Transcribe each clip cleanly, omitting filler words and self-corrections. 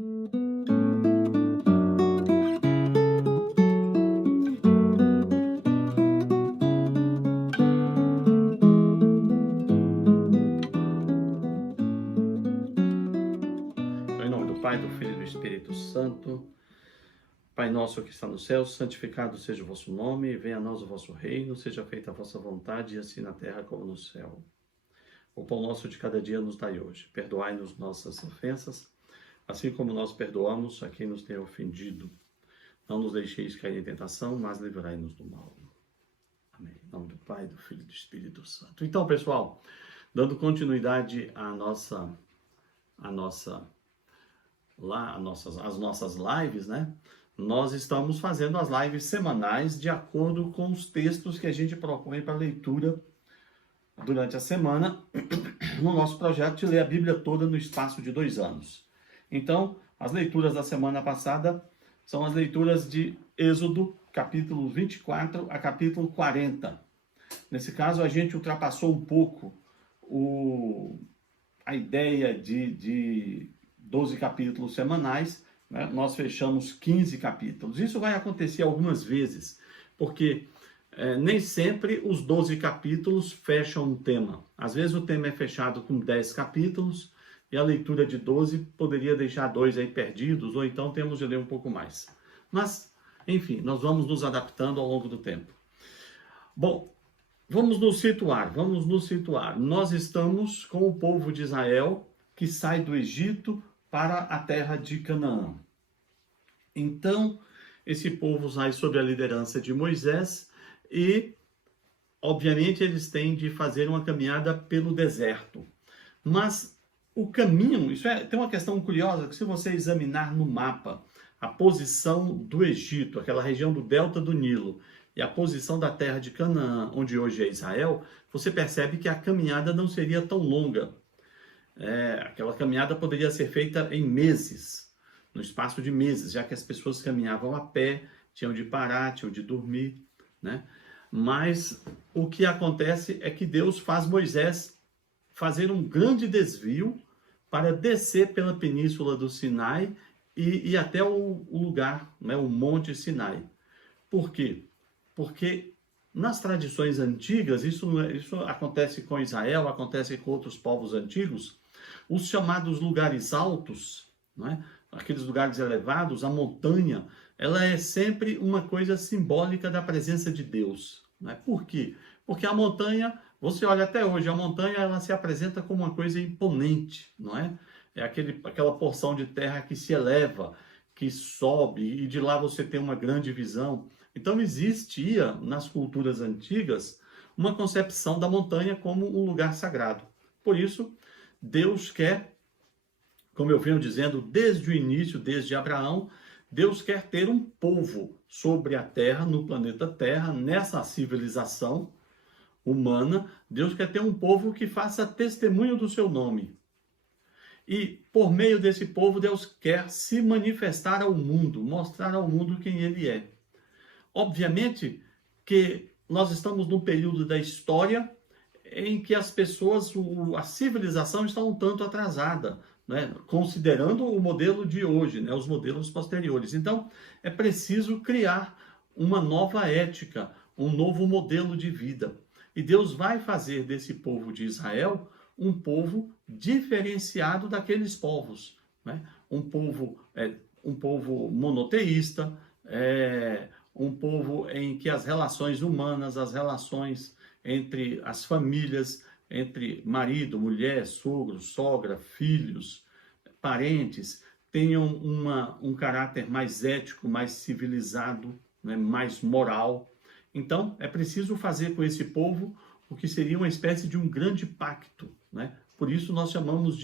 Em nome do Pai, do Filho e do Espírito Santo. Pai nosso que está no céu, santificado seja o vosso nome, venha a nós o vosso reino, seja feita a vossa vontade, assim na terra como no céu. O pão nosso de cada dia nos dai hoje. Perdoai-nos nossas ofensas, assim como nós perdoamos a quem nos tem ofendido. Não nos deixeis cair em tentação, mas livrai-nos do mal. Amém. Em nome do Pai, do Filho e do Espírito Santo. Então, pessoal, dando continuidade às nossas lives, né? Nós estamos fazendo as lives semanais de acordo com os textos que a gente propõe para leitura durante a semana no nosso projeto de ler a Bíblia toda no espaço de 2 anos. Então, as leituras da semana passada são as leituras de Êxodo, capítulo 24 a capítulo 40. Nesse caso, a gente ultrapassou um pouco a ideia de 12 capítulos semanais, né? Nós fechamos 15 capítulos. Isso vai acontecer algumas vezes, porque nem sempre os 12 capítulos fecham um tema. Às vezes o tema é fechado com 10 capítulos e a leitura de 12 poderia deixar 2 aí perdidos, ou então temos de ler um pouco mais. Mas, enfim, nós vamos nos adaptando ao longo do tempo. Bom, vamos nos situar. Nós estamos com o povo de Israel que sai do Egito para a terra de Canaã. Então, esse povo sai sob a liderança de Moisés e, obviamente, eles têm de fazer uma caminhada pelo deserto. Mas o caminho, tem uma questão curiosa, que se você examinar no mapa a posição do Egito, aquela região do delta do Nilo, e a posição da terra de Canaã, onde hoje é Israel, você percebe que a caminhada não seria tão longa. Aquela caminhada poderia ser feita em meses, no espaço de meses, já que as pessoas caminhavam a pé, tinham de parar, tinham de dormir, né? Mas o que acontece é que Deus faz Moisés fazer um grande desvio para descer pela península do Sinai e ir até o lugar, né, o Monte Sinai. Por quê? Porque nas tradições antigas, isso acontece com Israel, acontece com outros povos antigos, os chamados lugares altos, né? Aqueles lugares elevados, a montanha, ela é sempre uma coisa simbólica da presença de Deus. Né? Por quê? Porque a montanha, você olha até hoje, a montanha ela se apresenta como uma coisa imponente, não é? É aquela porção de terra que se eleva, que sobe, e de lá você tem uma grande visão. Então existia nas culturas antigas uma concepção da montanha como um lugar sagrado. Por isso, Deus quer, como eu venho dizendo desde o início, desde Abraão, Deus quer ter um povo sobre a terra, no planeta Terra, nessa civilização humana. Deus quer ter um povo que faça testemunho do seu nome. E por meio desse povo, Deus quer se manifestar ao mundo, mostrar ao mundo quem ele é. Obviamente que nós estamos num período da história em que as pessoas, a civilização está um tanto atrasada, né? Considerando o modelo de hoje, né? Os modelos posteriores. Então, é preciso criar uma nova ética, um novo modelo de vida. E Deus vai fazer desse povo de Israel um povo diferenciado daqueles povos, né? Um povo monoteísta, um povo em que as relações humanas, as relações entre as famílias, entre marido, mulher, sogro, sogra, filhos, parentes, tenham um caráter mais ético, mais civilizado, né, mais moral. Então, é preciso fazer com esse povo o que seria uma espécie de um grande pacto, né? Por isso nós chamamos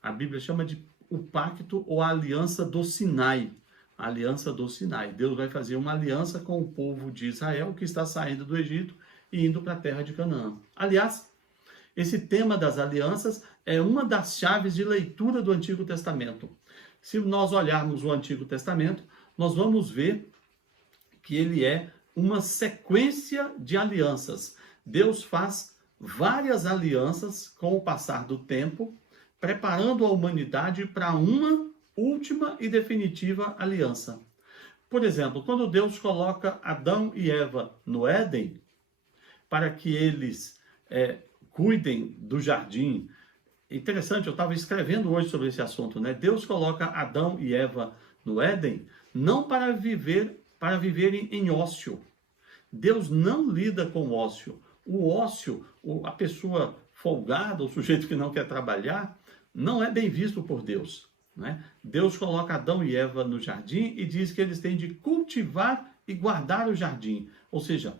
a Bíblia chama de o pacto ou a aliança do Sinai. A aliança do Sinai. Deus vai fazer uma aliança com o povo de Israel que está saindo do Egito e indo para a terra de Canaã. Aliás, esse tema das alianças é uma das chaves de leitura do Antigo Testamento. Se nós olharmos o Antigo Testamento, nós vamos ver que ele é uma sequência de alianças. Deus faz várias alianças com o passar do tempo, preparando a humanidade para uma última e definitiva aliança. Por exemplo, quando Deus coloca Adão e Eva no Éden, para que eles cuidem do jardim. Interessante, eu estava escrevendo hoje sobre esse assunto, né? Deus coloca Adão e Eva no Éden, não para viverem em ócio. Deus não lida com ócio. O ócio, a pessoa folgada, o sujeito que não quer trabalhar, não é bem visto por Deus, né? Deus coloca Adão e Eva no jardim e diz que eles têm de cultivar e guardar o jardim. Ou seja,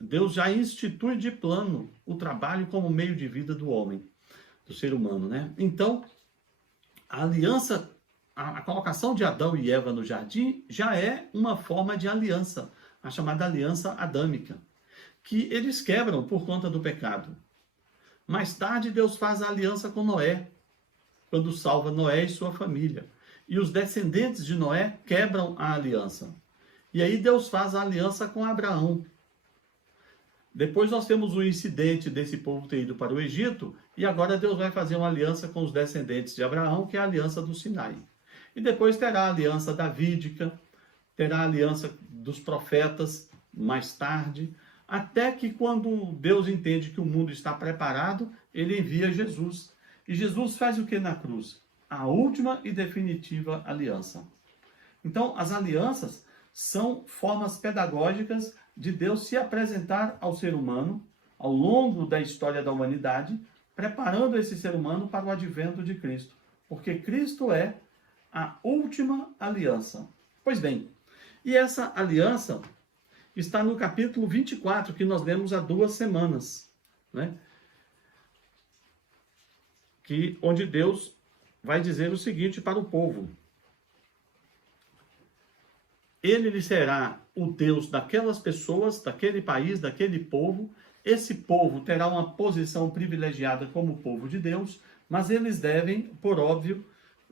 Deus já institui de plano o trabalho como meio de vida do homem, do ser humano, né? Então, a aliança, a colocação de Adão e Eva no jardim já é uma forma de aliança, a chamada aliança adâmica, que eles quebram por conta do pecado. Mais tarde, Deus faz a aliança com Noé, quando salva Noé e sua família. E os descendentes de Noé quebram a aliança. E aí Deus faz a aliança com Abraão. Depois nós temos o incidente desse povo ter ido para o Egito, e agora Deus vai fazer uma aliança com os descendentes de Abraão, que é a aliança do Sinai. E depois terá a aliança davídica, terá a aliança dos profetas mais tarde, até que quando Deus entende que o mundo está preparado, ele envia Jesus. E Jesus faz o que na cruz? A última e definitiva aliança. Então, as alianças são formas pedagógicas de Deus se apresentar ao ser humano ao longo da história da humanidade, preparando esse ser humano para o advento de Cristo. Porque Cristo é a última aliança. Pois bem, e essa aliança está no capítulo 24, que nós lemos há 2 semanas, né? Onde Deus vai dizer o seguinte para o povo: Ele lhe será o Deus daquelas pessoas, daquele país, daquele povo. Esse povo terá uma posição privilegiada como povo de Deus, mas eles devem, por óbvio,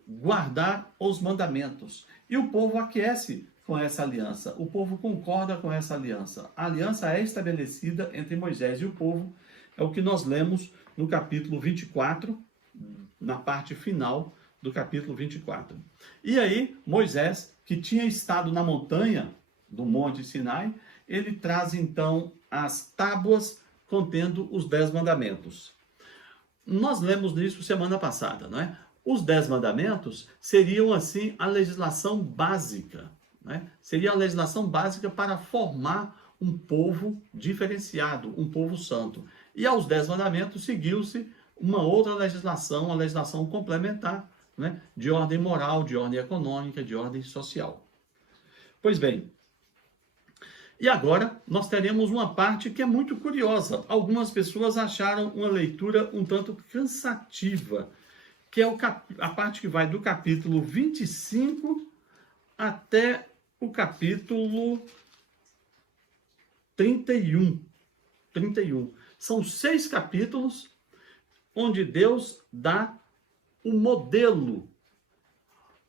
guardar os mandamentos. E o povo aquece com essa aliança. O povo concorda com essa aliança. A aliança é estabelecida entre Moisés e o povo. É o que nós lemos no capítulo 24, na parte final do capítulo 24. E aí, Moisés, que tinha estado na montanha do Monte Sinai, ele traz então as tábuas contendo os 10 mandamentos. Nós lemos isso semana passada, não é? Os 10 mandamentos seriam, assim, a legislação básica, né? Seria a legislação básica para formar um povo diferenciado, um povo santo. E aos 10 mandamentos seguiu-se uma outra legislação, uma legislação complementar, né? De ordem moral, de ordem econômica, de ordem social. Pois bem, e agora nós teremos uma parte que é muito curiosa. Algumas pessoas acharam uma leitura um tanto cansativa, que é a parte que vai do capítulo 25 até o capítulo 31. São 6 capítulos onde Deus dá o modelo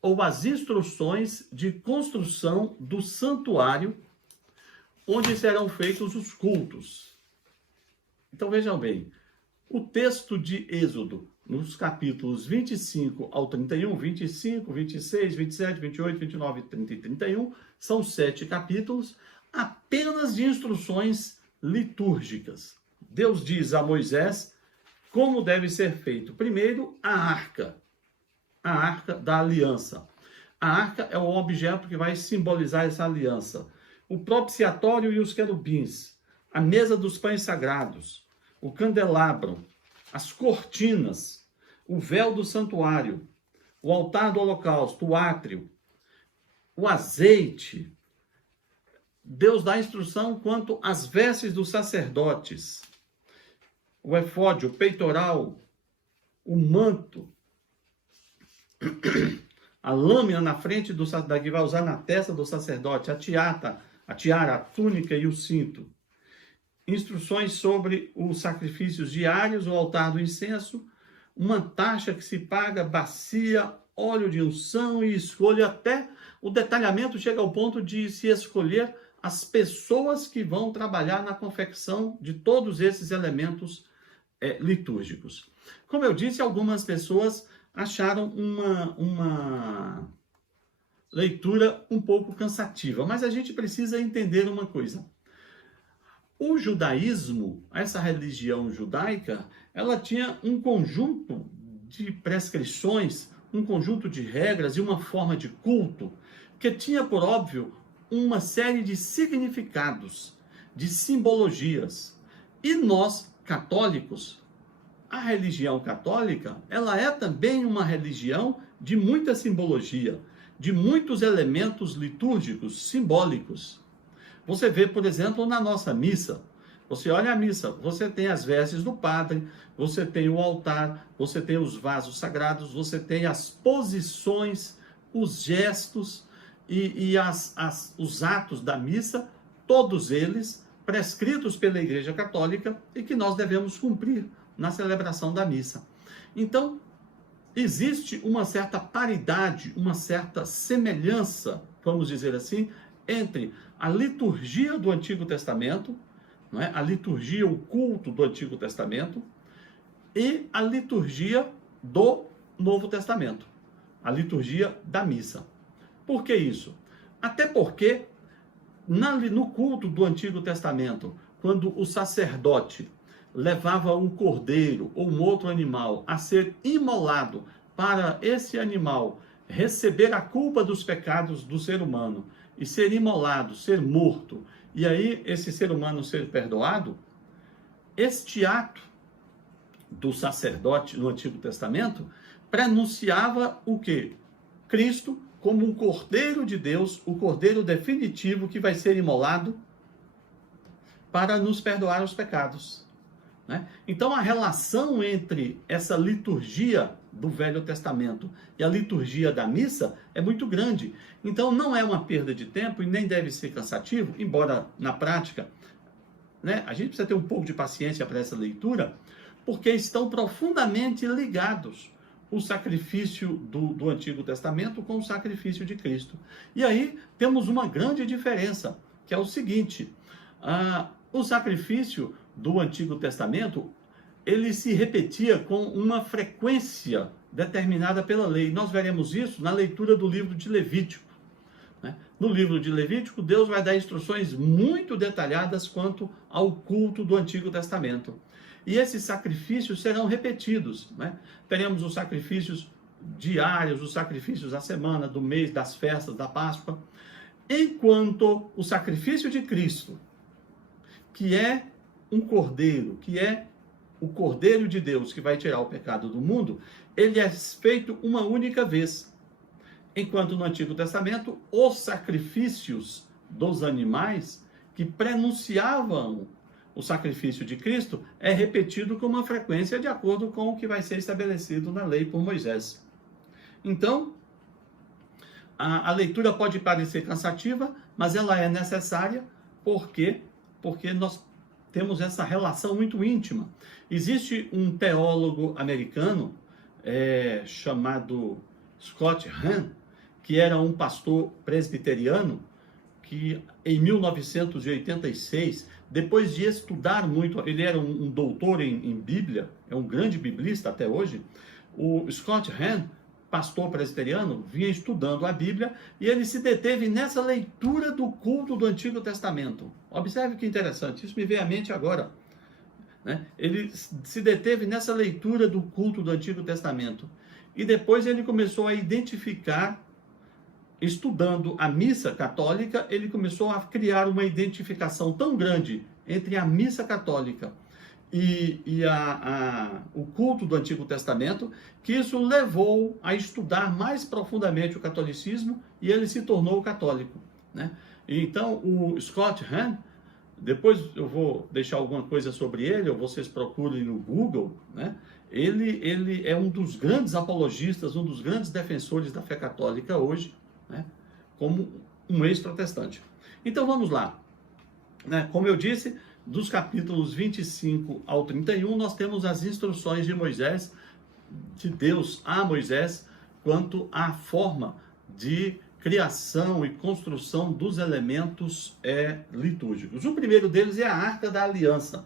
ou as instruções de construção do santuário onde serão feitos os cultos. Então vejam bem, o texto de Êxodo, nos capítulos 25 ao 31, 25, 26, 27, 28, 29, 30 e 31, são 7 capítulos apenas de instruções litúrgicas. Deus diz a Moisés como deve ser feito. Primeiro, a arca da aliança. A arca é o objeto que vai simbolizar essa aliança. O propiciatório e os querubins, a mesa dos pães sagrados, o candelabro, as cortinas, o véu do santuário, o altar do holocausto, o átrio, o azeite. Deus dá instrução quanto às vestes dos sacerdotes, o efode, o peitoral, o manto, a lâmina na frente da que vai usar na testa do sacerdote, a tiara, a túnica e o cinto. Instruções sobre os sacrifícios diários, o altar do incenso, uma taxa que se paga, bacia, óleo de unção e escolha, até o detalhamento chega ao ponto de se escolher as pessoas que vão trabalhar na confecção de todos esses elementos litúrgicos. Como eu disse, algumas pessoas acharam uma leitura um pouco cansativa. Mas a gente precisa entender uma coisa. O judaísmo, essa religião judaica, ela tinha um conjunto de prescrições, um conjunto de regras e uma forma de culto que tinha, por óbvio, uma série de significados, de simbologias. E nós, católicos, a religião católica, ela é também uma religião de muita simbologia, de muitos elementos litúrgicos, simbólicos. Você vê, por exemplo, na nossa missa. Você olha a missa, você tem as vestes do padre, você tem o altar, você tem os vasos sagrados, você tem as posições, os gestos e os atos da missa, todos eles prescritos pela Igreja Católica e que nós devemos cumprir na celebração da missa. Então, existe uma certa paridade, uma certa semelhança, vamos dizer assim, entre a liturgia do Antigo Testamento, não é? A liturgia, o culto do Antigo Testamento, e a liturgia do Novo Testamento, a liturgia da missa. Por que isso? Até porque no culto do Antigo Testamento, quando o sacerdote levava um cordeiro ou um outro animal a ser imolado para esse animal receber a culpa dos pecados do ser humano e ser imolado, ser morto, e aí esse ser humano ser perdoado, este ato do sacerdote no Antigo Testamento prenunciava o quê? Cristo como um cordeiro de Deus, o cordeiro definitivo que vai ser imolado para nos perdoar os pecados. Né? Então a relação entre essa liturgia do Velho Testamento e a liturgia da missa é muito grande. Então não é uma perda de tempo e nem deve ser cansativo, embora na prática, né, a gente precisa ter um pouco de paciência para essa leitura, porque estão profundamente ligados o sacrifício do Antigo Testamento com o sacrifício de Cristo. E aí temos uma grande diferença, que é o seguinte: o sacrifício do Antigo Testamento, ele se repetia com uma frequência determinada pela lei. Nós veremos isso na leitura do livro de Levítico. Né? No livro de Levítico, Deus vai dar instruções muito detalhadas quanto ao culto do Antigo Testamento. E esses sacrifícios serão repetidos. Né? Teremos os sacrifícios diários, os sacrifícios da semana, do mês, das festas, da Páscoa. Enquanto o sacrifício de Cristo, que é um cordeiro, que é o Cordeiro de Deus que vai tirar o pecado do mundo, ele é feito uma única vez. Enquanto no Antigo Testamento, os sacrifícios dos animais que prenunciavam o sacrifício de Cristo é repetido com uma frequência de acordo com o que vai ser estabelecido na lei por Moisés. Então, a leitura pode parecer cansativa, mas ela é necessária porque nós temos essa relação muito íntima. Existe um teólogo americano chamado Scott Hahn, que era um pastor presbiteriano, que em 1986, depois de estudar muito, ele era um doutor em Bíblia, é um grande biblista até hoje, o Scott Hahn, pastor presbiteriano, vinha estudando a Bíblia e ele se deteve nessa leitura do culto do Antigo Testamento. Observe que interessante, isso me veio à mente agora. Né? Ele se deteve nessa leitura do culto do Antigo Testamento. E depois ele começou a identificar, estudando a missa católica, ele começou a criar uma identificação tão grande entre a missa católica e o culto do Antigo Testamento, que isso levou a estudar mais profundamente o catolicismo e ele se tornou católico. Né? Então, o Scott Hahn, depois eu vou deixar alguma coisa sobre ele, ou vocês procurem no Google, né? Ele é um dos grandes apologistas, um dos grandes defensores da fé católica hoje, né? Como um ex-protestante. Então vamos lá. Né? Como eu disse, dos capítulos 25 ao 31, nós temos as instruções de Moisés, de Deus a Moisés, quanto à forma de criação e construção dos elementos litúrgicos. O primeiro deles é a Arca da Aliança.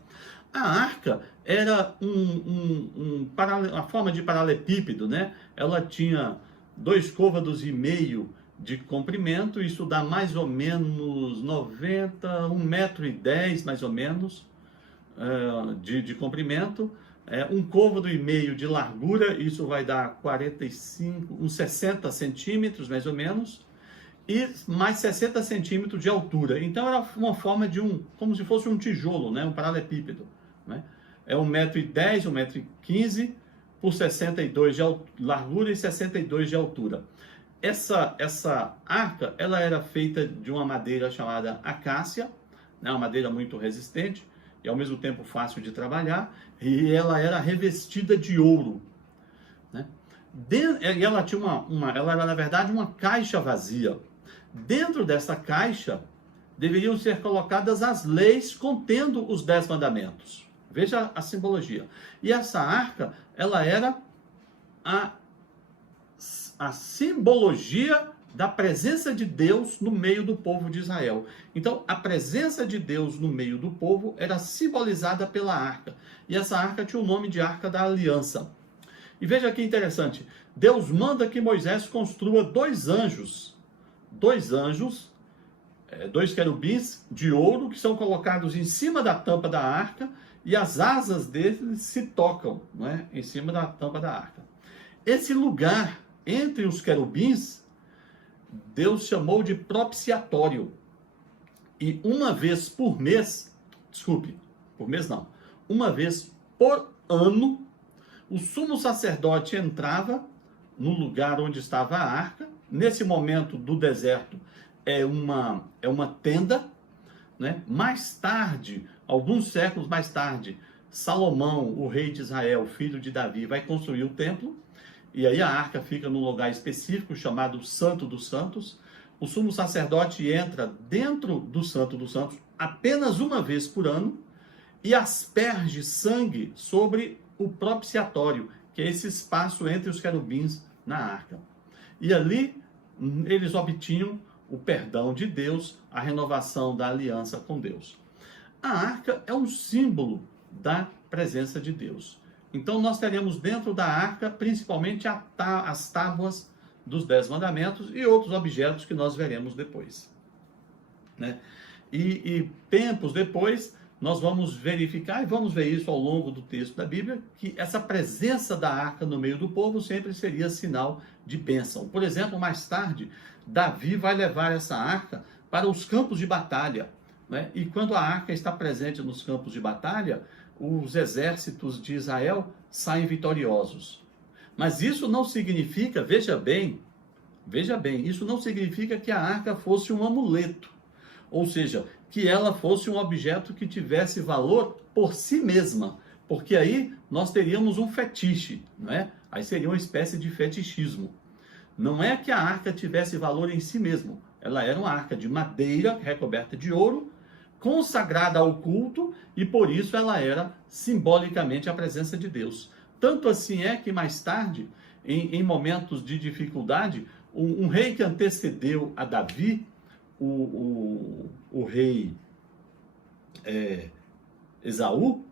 A arca era uma forma de paralelepípedo, né? Ela tinha 2,5 côvados de comprimento, isso dá mais ou menos 90, 1,10 m mais ou menos, de comprimento, 1,5 côvado de largura, isso vai dar 45, uns 60 centímetros mais ou menos, e mais 60 centímetros de altura. Então era uma forma de como se fosse um tijolo, né? Um paralelepípedo, né? É 1,10 m, 1,15 m por 62 de largura e 62 de altura. Essa arca, ela era feita de uma madeira chamada acácia, né? Uma madeira muito resistente e ao mesmo tempo fácil de trabalhar, e ela era revestida de ouro, né? E ela tinha ela era na verdade uma caixa vazia. Dentro dessa caixa deveriam ser colocadas as leis contendo os 10 mandamentos. Veja a simbologia. E essa arca, ela era a simbologia da presença de Deus no meio do povo de Israel. Então, a presença de Deus no meio do povo era simbolizada pela arca. E essa arca tinha o nome de Arca da Aliança. E veja que interessante. Deus manda que Moisés construa dois querubins de ouro que são colocados em cima da tampa da arca e as asas deles se tocam, não é? Em cima da tampa da arca. Esse lugar entre os querubins, Deus chamou de propiciatório. E uma vez por mês, uma vez por ano, o sumo sacerdote entrava no lugar onde estava a arca. Nesse momento do deserto é uma tenda, né? Mais tarde, alguns séculos mais tarde, Salomão, o rei de Israel, filho de Davi, vai construir o templo. E aí a arca fica num lugar específico chamado Santo dos Santos. O sumo sacerdote entra dentro do Santo dos Santos apenas uma vez por ano e asperge sangue sobre o propiciatório, que é esse espaço entre os querubins na arca. E ali eles obtinham o perdão de Deus, a renovação da aliança com Deus. A arca é um símbolo da presença de Deus. Então nós teremos dentro da arca principalmente as tábuas dos 10 mandamentos e outros objetos que nós veremos depois, né? E tempos depois nós vamos verificar, e vamos ver isso ao longo do texto da Bíblia, que essa presença da arca no meio do povo sempre seria sinal de bênção. Por exemplo, mais tarde, Davi vai levar essa arca para os campos de batalha, né? E quando a arca está presente nos campos de batalha, os exércitos de Israel saem vitoriosos. Mas isso não significa, veja bem, isso não significa que a arca fosse um amuleto, ou seja, que ela fosse um objeto que tivesse valor por si mesma, porque aí nós teríamos um fetiche, não é? Aí seria uma espécie de fetichismo. Não é que a arca tivesse valor em si mesmo, ela era uma arca de madeira recoberta de ouro, consagrada ao culto, e por isso ela era simbolicamente a presença de Deus. Tanto assim é que mais tarde, em momentos de dificuldade, um rei que antecedeu a Davi, o rei Saul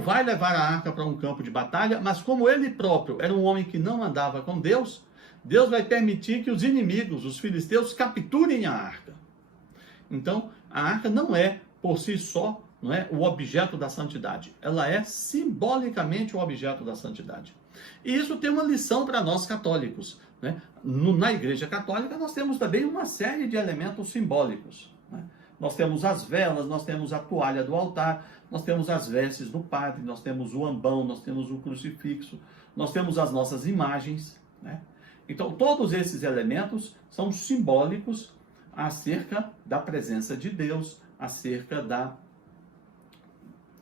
vai levar a arca para um campo de batalha, mas como ele próprio era um homem que não andava com Deus, Deus vai permitir que os inimigos, os filisteus, capturem a arca. Então, a arca não é, por si só, não é o objeto da santidade. Ela é simbolicamente o objeto da santidade. E isso tem uma lição para nós católicos, né? Na Igreja Católica nós temos também uma série de elementos simbólicos, né? Nós temos as velas, nós temos a toalha do altar, nós temos as vestes do padre, nós temos o ambão, nós temos o crucifixo, nós temos as nossas imagens, né? Então, todos esses elementos são simbólicos acerca da presença de Deus, acerca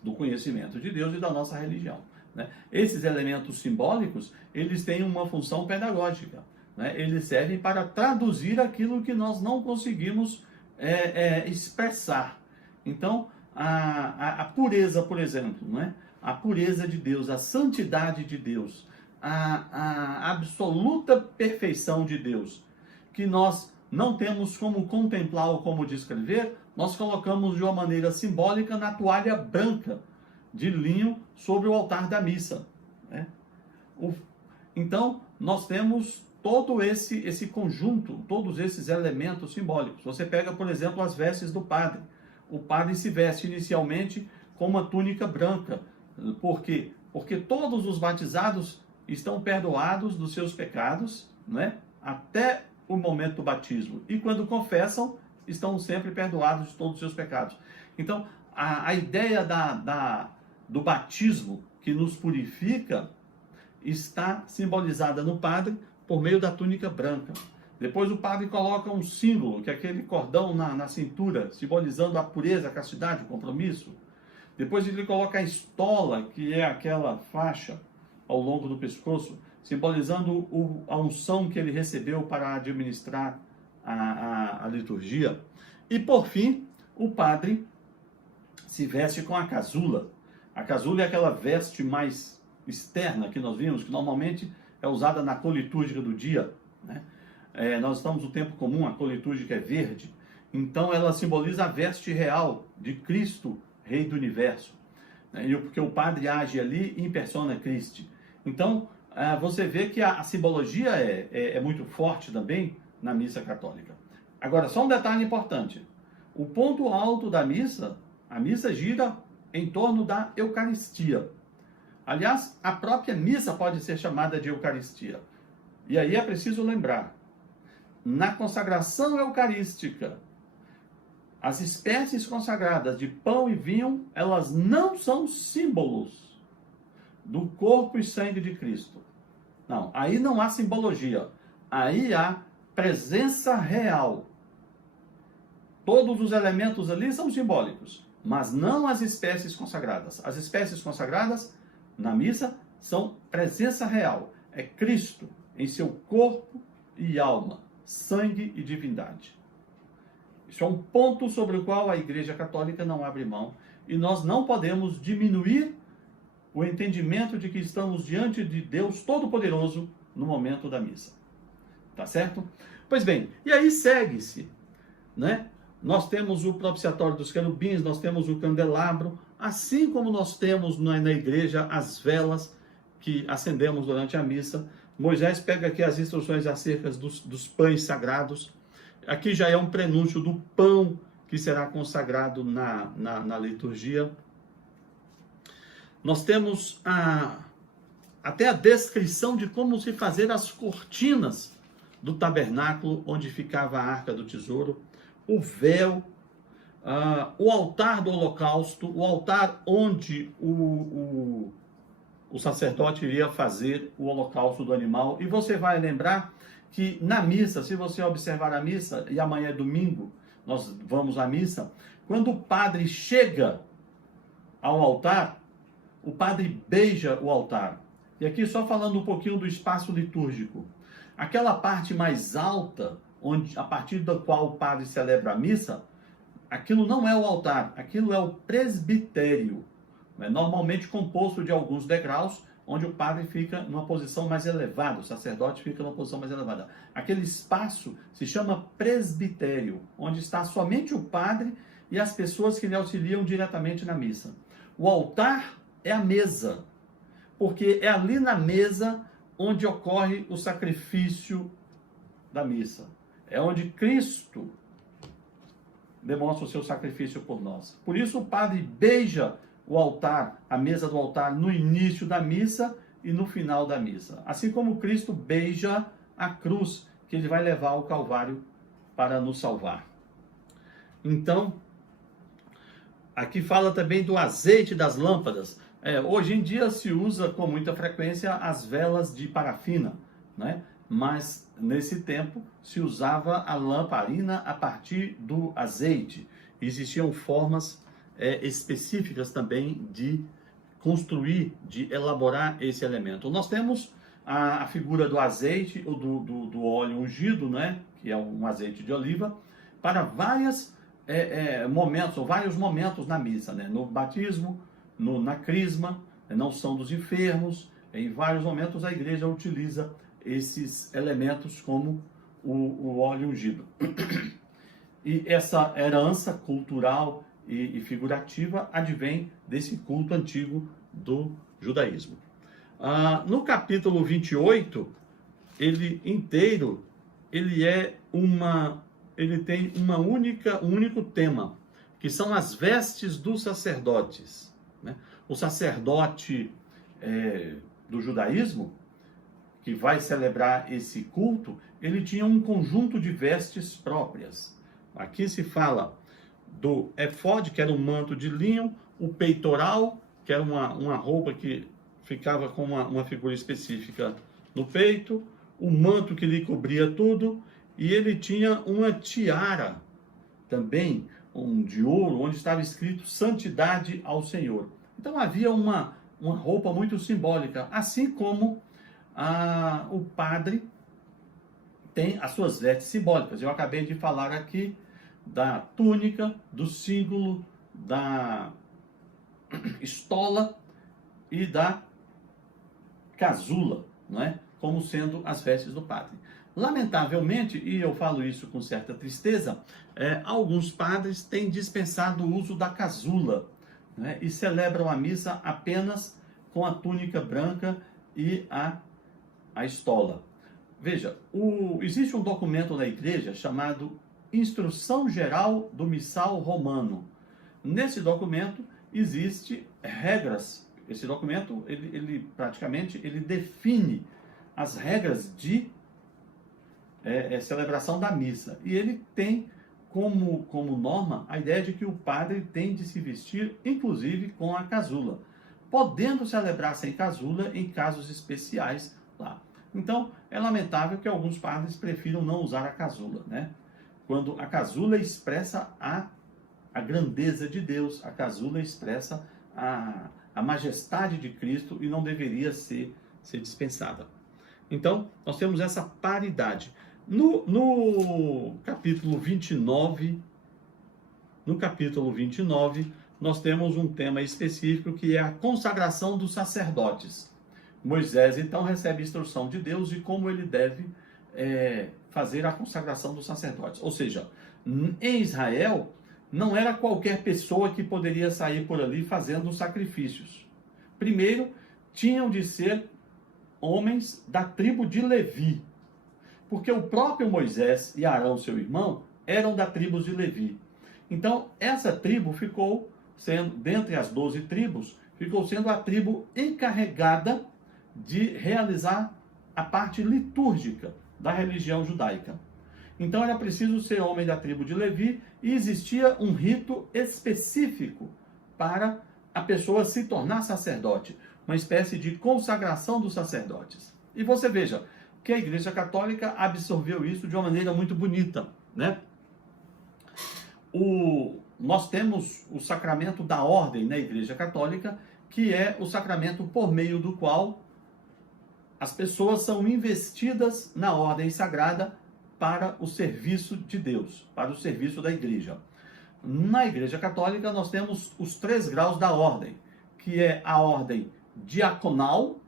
do conhecimento de Deus e da nossa religião, né? Esses elementos simbólicos, eles têm uma função pedagógica, né? Eles servem para traduzir aquilo que nós não conseguimos expressar. Então, a pureza, por exemplo, né? A pureza de Deus, a santidade de Deus, a absoluta perfeição de Deus, que nós não temos como contemplar ou como descrever, nós colocamos de uma maneira simbólica na toalha branca de linho sobre o altar da missa, né? Então, nós temos todo esse conjunto, todos esses elementos simbólicos. Você pega, por exemplo, as vestes do padre. O padre se veste inicialmente com uma túnica branca. Por quê? Porque todos os batizados estão perdoados dos seus pecados, né? Até o momento do batismo. E quando confessam, estão sempre perdoados de todos os seus pecados. Então, a ideia do batismo que nos purifica está simbolizada no padre por meio da túnica branca. Depois o padre coloca um símbolo, que é aquele cordão na cintura, simbolizando a pureza, a castidade, o compromisso. Depois ele coloca a estola, que é aquela faixa ao longo do pescoço, simbolizando a unção que ele recebeu para administrar a liturgia. E por fim, o padre se veste com a casula. A casula é aquela veste mais externa que nós vimos, que normalmente é usada na cor litúrgica do dia, né? Nós estamos no tempo comum, a cor litúrgica é verde, então ela simboliza a veste real de Cristo, Rei do Universo, né? Porque o padre age ali in persona Christi. Então, você vê que a simbologia é muito forte também na missa católica. Agora, só um detalhe importante. O ponto alto da missa, a missa gira em torno da Eucaristia. Aliás, a própria missa pode ser chamada de Eucaristia. E aí é preciso lembrar, na consagração eucarística, as espécies consagradas de pão e vinho, elas não são símbolos do corpo e sangue de Cristo. Não, aí não há simbologia. Aí há presença real. Todos os elementos ali são simbólicos, mas não as espécies consagradas. As espécies consagradas na missa são presença real. É Cristo em seu corpo e alma, sangue e divindade. Isso é um ponto sobre o qual a Igreja Católica não abre mão. E nós não podemos diminuir o entendimento de que estamos diante de Deus Todo-Poderoso no momento da missa. Tá certo? Pois bem, e aí segue-se, né? Nós temos o propiciatório dos querubins, nós temos o candelabro, assim como nós temos na igreja as velas que acendemos durante a missa. Moisés pega aqui as instruções acerca dos pães sagrados. Aqui já é um prenúncio do pão que será consagrado na liturgia. Nós temos até a descrição de como se fazer as cortinas do tabernáculo onde ficava a arca do tesouro, o véu, o altar do holocausto, o altar onde o sacerdote iria fazer o holocausto do animal. E você vai lembrar que na missa, se você observar a missa, e amanhã é domingo, nós vamos à missa, quando o padre chega ao altar, o padre beija o altar. E aqui só falando um pouquinho do espaço litúrgico. Aquela parte mais alta, a partir da qual o padre celebra a missa, aquilo não é o altar, aquilo é o presbitério, normalmente composto de alguns degraus, onde o padre fica numa posição mais elevada, o sacerdote fica numa posição mais elevada. Aquele espaço se chama presbitério, onde está somente o padre e as pessoas que lhe auxiliam diretamente na missa. O altar é a mesa, porque é ali na mesa onde ocorre o sacrifício da missa. É onde Cristo demonstra o seu sacrifício por nós. Por isso o padre beija o altar, a mesa do altar, no início da missa e no final da missa. Assim como Cristo beija a cruz que ele vai levar ao Calvário para nos salvar. Então, aqui fala também do azeite das lâmpadas. Hoje em dia se usa com muita frequência as velas de parafina, né? Mas nesse tempo se usava a lamparina a partir do azeite. Existiam formas específicas também de construir, de elaborar esse elemento. Nós temos a figura do azeite, ou do óleo ungido, né? Que é um azeite de oliva, para vários momentos na missa, né? No batismo, na crisma, na unção dos enfermos, em vários momentos a igreja utiliza esses elementos como o óleo ungido. E essa herança cultural e figurativa advém desse culto antigo do judaísmo. No capítulo 28, ele inteiro, ele tem um único tema, que são as vestes dos sacerdotes, né? O sacerdote do judaísmo, que vai celebrar esse culto, ele tinha um conjunto de vestes próprias. Aqui se fala do efode, que era um manto de linho, o peitoral, que era uma roupa que ficava com uma figura específica no peito, o manto que lhe cobria tudo, e ele tinha uma tiara também, de ouro, onde estava escrito santidade ao Senhor. Então havia uma roupa muito simbólica, assim como o padre tem as suas vestes simbólicas. Eu acabei de falar aqui da túnica, do símbolo, da estola e da casula, não é? Como sendo as vestes do padre. Lamentavelmente, e eu falo isso com certa tristeza, alguns padres têm dispensado o uso da casula, né? E celebram a missa apenas com a túnica branca e a estola. Veja, existe um documento da igreja chamado Instrução Geral do Missal Romano. Nesse documento existe regras. Esse documento, ele praticamente define as regras de celebração da missa. E ele tem como norma a ideia de que o padre tem de se vestir, inclusive, com a casula, podendo celebrar sem casula em casos especiais lá. Então, é lamentável que alguns padres prefiram não usar a casula, né? Quando a casula expressa a grandeza de Deus, a casula expressa a majestade de Cristo e não deveria ser dispensada. Então, nós temos essa paridade. No capítulo 29, nós temos um tema específico que é a consagração dos sacerdotes. Moisés, então, recebe instrução de Deus de como ele deve fazer a consagração dos sacerdotes. Ou seja, em Israel, não era qualquer pessoa que poderia sair por ali fazendo sacrifícios. Primeiro, tinham de ser homens da tribo de Levi, porque o próprio Moisés e Arão, seu irmão, eram da tribo de Levi. Então, essa tribo ficou sendo, dentre as 12 tribos, ficou sendo a tribo encarregada de realizar a parte litúrgica da religião judaica. Então era preciso ser homem da tribo de Levi e existia um rito específico para a pessoa se tornar sacerdote, uma espécie de consagração dos sacerdotes. E você veja que a Igreja Católica absorveu isso de uma maneira muito bonita, né? Nós temos o sacramento da ordem na Igreja Católica, que é o sacramento por meio do qual as pessoas são investidas na ordem sagrada para o serviço de Deus, para o serviço da igreja. Na Igreja Católica nós temos os 3 graus da ordem, que é a ordem diaconal,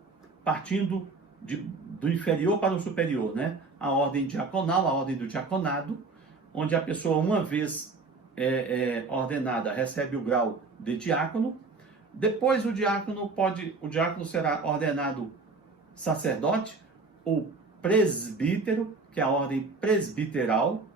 partindo do inferior para o superior, né? A ordem diaconal, a ordem do diaconado, onde a pessoa, uma vez ordenada, recebe o grau de diácono. Depois o diácono será ordenado sacerdote ou presbítero, que é a ordem presbiteral,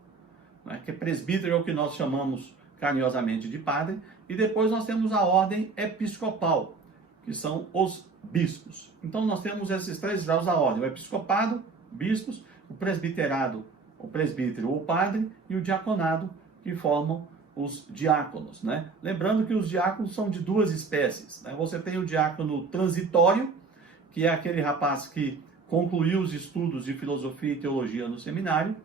né? Que presbítero é o que nós chamamos carinhosamente de padre, e depois nós temos a ordem episcopal, que são os bispos. Então nós temos esses 3 graus da ordem: o episcopado, bispos, o presbiterado, o presbítero ou padre, e o diaconado, que formam os diáconos, né? Lembrando que os diáconos são de 2 espécies, né? Você tem o diácono transitório, que é aquele rapaz que concluiu os estudos de filosofia e teologia no seminário,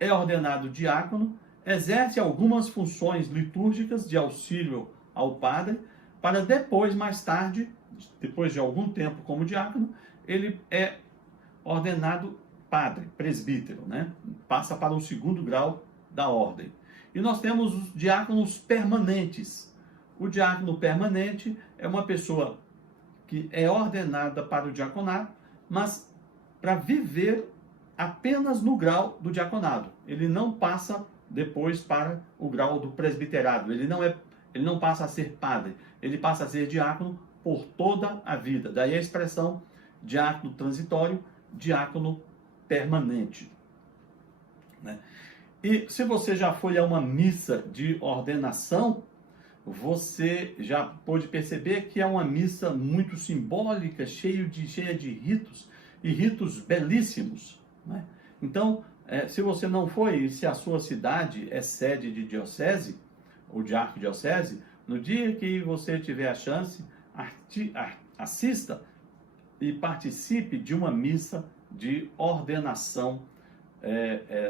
é ordenado diácono, exerce algumas funções litúrgicas de auxílio ao padre, para depois, mais tarde, depois de algum tempo como diácono, ele é ordenado padre, presbítero, né? Passa para o 2º grau da ordem. E nós temos os diáconos permanentes. O diácono permanente é uma pessoa que é ordenada para o diaconato, mas para viver apenas no grau do diaconado. Ele não passa depois para o grau do presbiterado. Ele não passa a ser padre, ele passa a ser diácono por toda a vida. Daí a expressão diácono transitório, diácono permanente, né? E se você já foi a uma missa de ordenação, você já pôde perceber que é uma missa muito simbólica, cheia de ritos, e ritos belíssimos, né? Então, se você não foi, e se a sua cidade é sede de diocese, ou de arquidiocese, no dia que você tiver a chance, assista e participe de uma missa de ordenação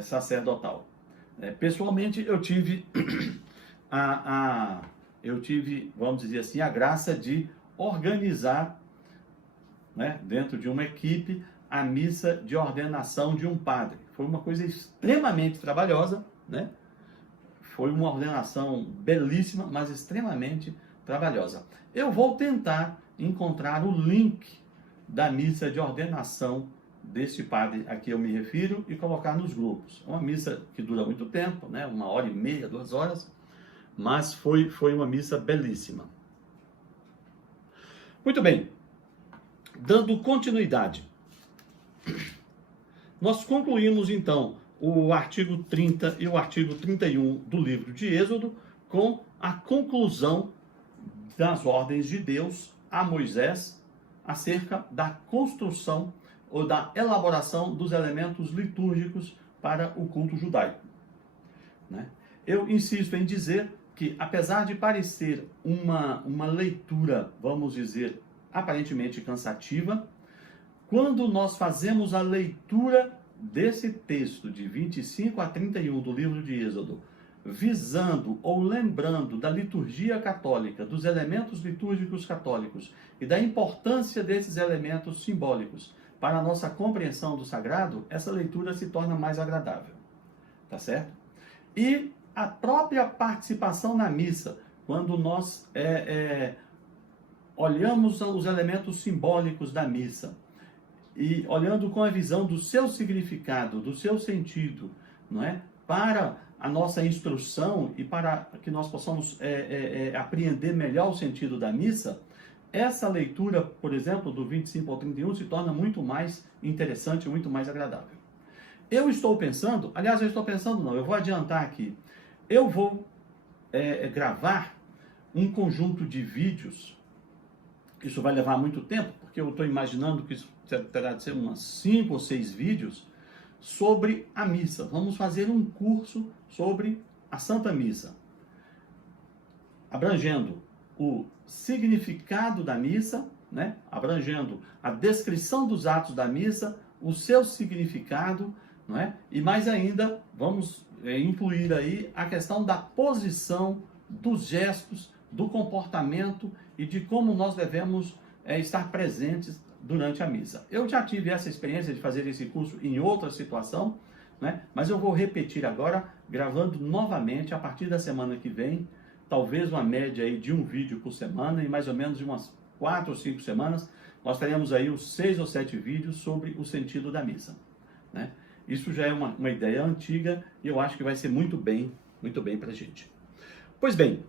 sacerdotal. Pessoalmente, eu tive vamos dizer assim, a graça de organizar, né, dentro de uma equipe, a missa de ordenação de um padre. Foi uma coisa extremamente trabalhosa, né? Foi uma ordenação belíssima, mas extremamente trabalhosa. Eu vou tentar encontrar o link da missa de ordenação desse padre a que eu me refiro e colocar nos grupos. É uma missa que dura muito tempo, né? 1h30, 2 horas, mas foi uma missa belíssima. Muito bem, dando continuidade, nós concluímos então o artigo 30 e o artigo 31 do livro de Êxodo com a conclusão das ordens de Deus a Moisés acerca da construção ou da elaboração dos elementos litúrgicos para o culto judaico, né? Eu insisto em dizer que, apesar de parecer uma leitura, vamos dizer, aparentemente cansativa, quando nós fazemos a leitura desse texto de 25 a 31 do livro de Êxodo, visando ou lembrando da liturgia católica, dos elementos litúrgicos católicos e da importância desses elementos simbólicos para a nossa compreensão do sagrado, essa leitura se torna mais agradável, tá certo? E a própria participação na missa, quando nós olhamos os elementos simbólicos da missa, e olhando com a visão do seu significado, do seu sentido, não é? Para a nossa instrução e para que nós possamos apreender melhor o sentido da missa, essa leitura, por exemplo, do 25 ao 31, se torna muito mais interessante, muito mais agradável. Eu estou pensando, aliás, eu vou adiantar aqui, eu vou gravar um conjunto de vídeos. Isso vai levar muito tempo, porque eu estou imaginando que isso terá de ser umas 5 ou 6 vídeos sobre a missa. Vamos fazer um curso sobre a Santa Missa, abrangendo o significado da missa, né? Abrangendo a descrição dos atos da missa, o seu significado, não é? E mais ainda, vamos incluir aí a questão da posição, dos gestos, do comportamento e de como nós devemos estar presentes durante a missa. Eu já tive essa experiência de fazer esse curso em outra situação, né? Mas eu vou repetir agora, gravando novamente a partir da semana que vem, talvez uma média aí de um vídeo por semana, e mais ou menos de umas 4 ou 5 semanas, nós teremos aí os 6 ou 7 vídeos sobre o sentido da missa, né? Isso já é uma ideia antiga e eu acho que vai ser muito bem para a gente. Pois bem,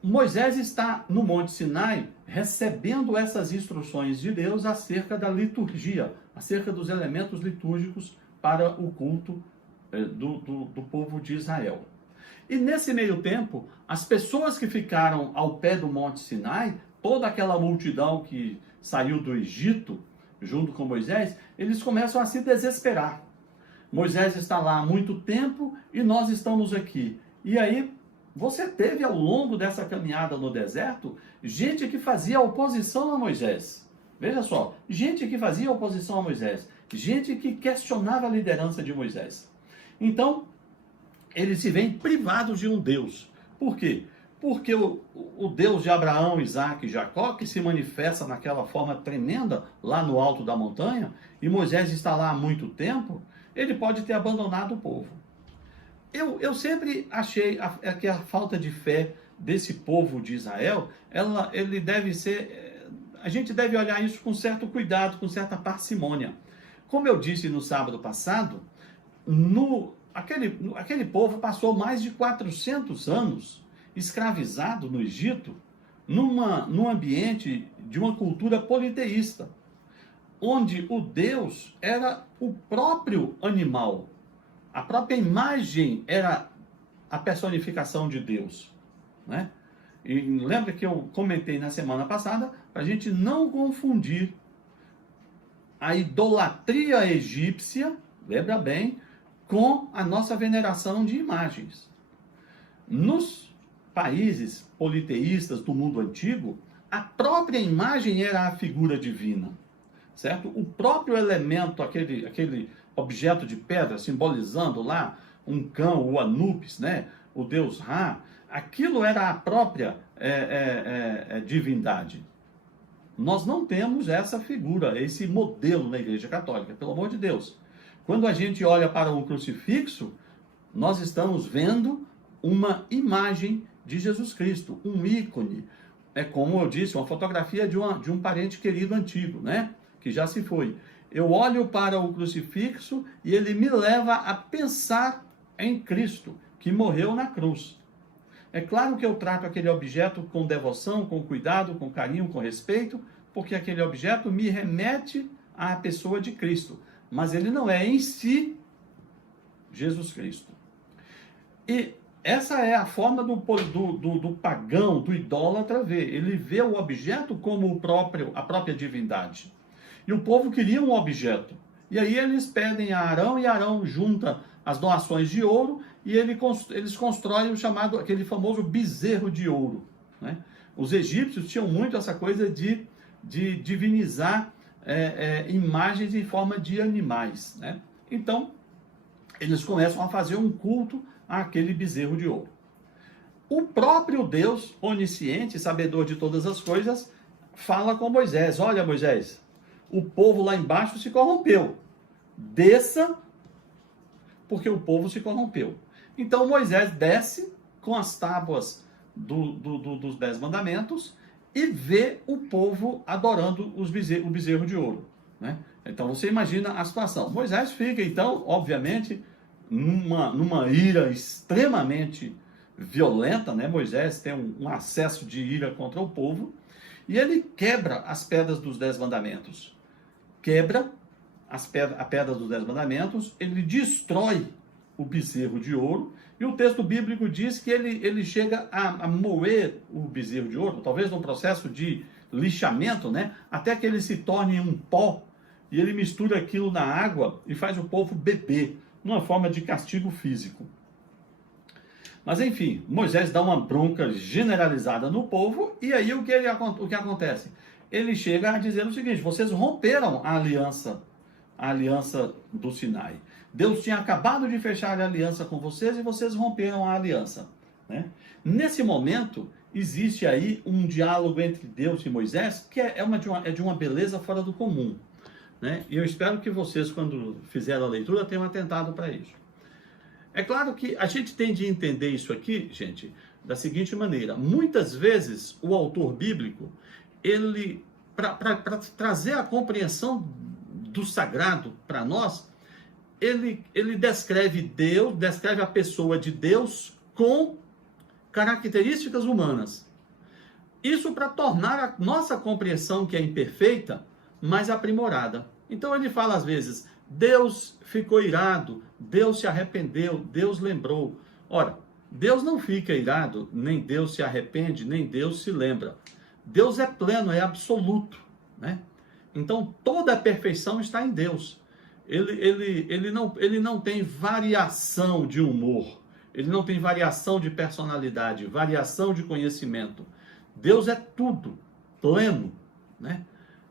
Moisés está no Monte Sinai recebendo essas instruções de Deus acerca da liturgia, acerca dos elementos litúrgicos para o culto do povo de Israel. E nesse meio tempo, as pessoas que ficaram ao pé do Monte Sinai, toda aquela multidão que saiu do Egito junto com Moisés, eles começam a se desesperar. Moisés está lá há muito tempo e nós estamos aqui. E aí, você teve ao longo dessa caminhada no deserto, gente que fazia oposição a Moisés. Veja só, gente que fazia oposição a Moisés, gente que questionava a liderança de Moisés. Então, eles se veem privados de um Deus. Por quê? Porque o Deus de Abraão, Isaac e Jacó, que se manifesta naquela forma tremenda lá no alto da montanha, e Moisés está lá há muito tempo, ele pode ter abandonado o povo. Eu sempre achei que a falta de fé desse povo de Israel, ele deve ser, a gente deve olhar isso com certo cuidado, com certa parcimônia. Como eu disse no sábado passado, aquele povo passou mais de 400 anos escravizado no Egito, num ambiente de uma cultura politeísta, onde o Deus era o próprio animal, a própria imagem era a personificação de Deus, né? E lembra que eu comentei na semana passada, para a gente não confundir a idolatria egípcia, lembra bem, com a nossa veneração de imagens. Nos países politeístas do mundo antigo, a própria imagem era a figura divina, certo? O próprio elemento, aquele objeto de pedra, simbolizando lá um cão, o Anubis, né? O deus Ra, aquilo era a própria divindade. Nós não temos essa figura, esse modelo na Igreja Católica, pelo amor de Deus. Quando a gente olha para um crucifixo, nós estamos vendo uma imagem de Jesus Cristo, um ícone. É como eu disse, uma fotografia de um parente querido antigo, né? Que já se foi. Eu olho para o crucifixo e ele me leva a pensar em Cristo, que morreu na cruz. É claro que eu trato aquele objeto com devoção, com cuidado, com carinho, com respeito, porque aquele objeto me remete à pessoa de Cristo, mas ele não é em si Jesus Cristo. E essa é a forma do pagão, do idólatra ver. Ele vê o objeto como a própria divindade. E o povo queria um objeto. E aí eles pedem a Arão, e Arão junta as doações de ouro, e eles constroem aquele famoso bezerro de ouro, né? Os egípcios tinham muito essa coisa de divinizar imagens em forma de animais, né? Então, eles começam a fazer um culto àquele bezerro de ouro. O próprio Deus, onisciente, sabedor de todas as coisas, fala com Moisés: olha, Moisés, o povo lá embaixo se corrompeu. Desça, porque o povo se corrompeu. Então Moisés desce com as tábuas dos 10 mandamentos e vê o povo adorando o bezerro de ouro, né? Então você imagina a situação. Moisés fica, então, obviamente, numa ira extremamente violenta, né? Moisés tem um acesso de ira contra o povo, e ele quebra as pedras dos 10 mandamentos. Quebra a pedra dos 10 mandamentos, ele destrói o bezerro de ouro, e o texto bíblico diz que ele chega a moer o bezerro de ouro, talvez num processo de lixamento, né? Até que ele se torne um pó, e ele mistura aquilo na água e faz o povo beber, numa forma de castigo físico. Mas enfim, Moisés dá uma bronca generalizada no povo, e aí o que acontece? Ele chega a dizer o seguinte: vocês romperam a aliança do Sinai. Deus tinha acabado de fechar a aliança com vocês e vocês romperam a aliança, né? Nesse momento, existe aí um diálogo entre Deus e Moisés que é de uma beleza fora do comum, né? E eu espero que vocês, quando fizeram a leitura, tenham atentado para isso. É claro que a gente tem de entender isso aqui, gente, da seguinte maneira: muitas vezes o autor bíblico, ele, para trazer a compreensão do sagrado para nós, ele descreve Deus, descreve a pessoa de Deus com características humanas. Isso para tornar a nossa compreensão, que é imperfeita, mais aprimorada. Então ele fala às vezes: Deus ficou irado, Deus se arrependeu, Deus lembrou. Ora, Deus não fica irado, nem Deus se arrepende, nem Deus se lembra. Deus é pleno, é absoluto, né? Então toda a perfeição está em Deus. Ele não tem variação de humor, ele não tem variação de personalidade, variação de conhecimento. Deus é tudo, pleno, né?